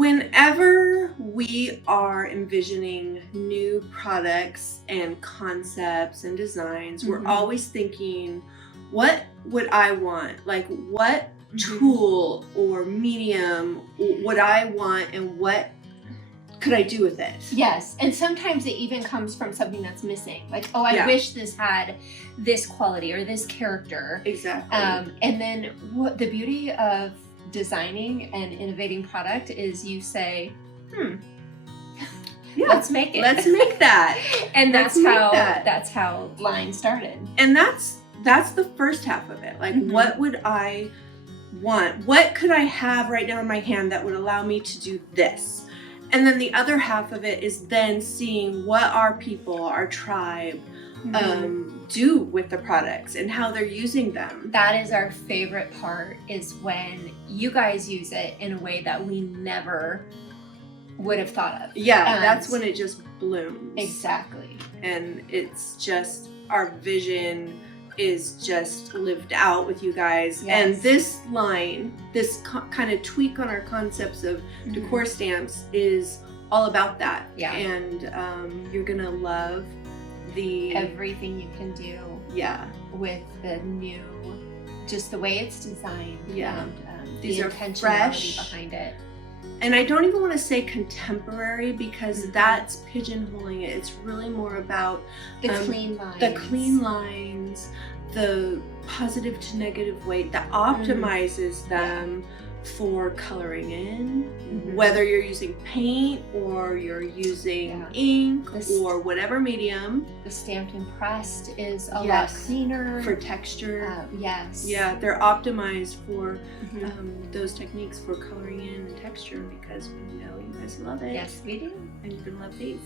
Whenever we are envisioning new products and concepts and designs, we're always thinking, what would I want? Like, what tool or medium would I want, and what could I do with it? Yes, and sometimes it even comes from something that's missing. Like, oh, I wish this had this quality or this character. Exactly. And then what the beauty of designing and innovating product is you say, let's make it. Let's make that. And that's how line started. And that's the first half of it. Like, what would I want? What could I have right now in my hand that would allow me to do this? And then the other half of it is then seeing what our people, our tribe, do with the products and how they're using them. That is our favorite part, is when you guys use it in a way that we never would have thought of. Yeah, that's when it just blooms. Exactly. And it's just, our vision is just lived out with you guys. Yes. And this line, this kind of tweak on our concepts of decor stamps is all about that. Yeah. And you're gonna love everything you can do with the new, just the way it's designed. And these the are intentionality fresh behind it. And I don't even want to say contemporary, because that's pigeonholing it. It's really more about the clean lines. The clean lines, the positive to negative weight that optimizes them for coloring in, whether you're using paint or you're using ink or whatever medium. The stamped and pressed is a lot cleaner. For texture. Yeah, they're optimized for those techniques for coloring in and texture, because we know you guys love it. Yes, we do. And you're gonna love these.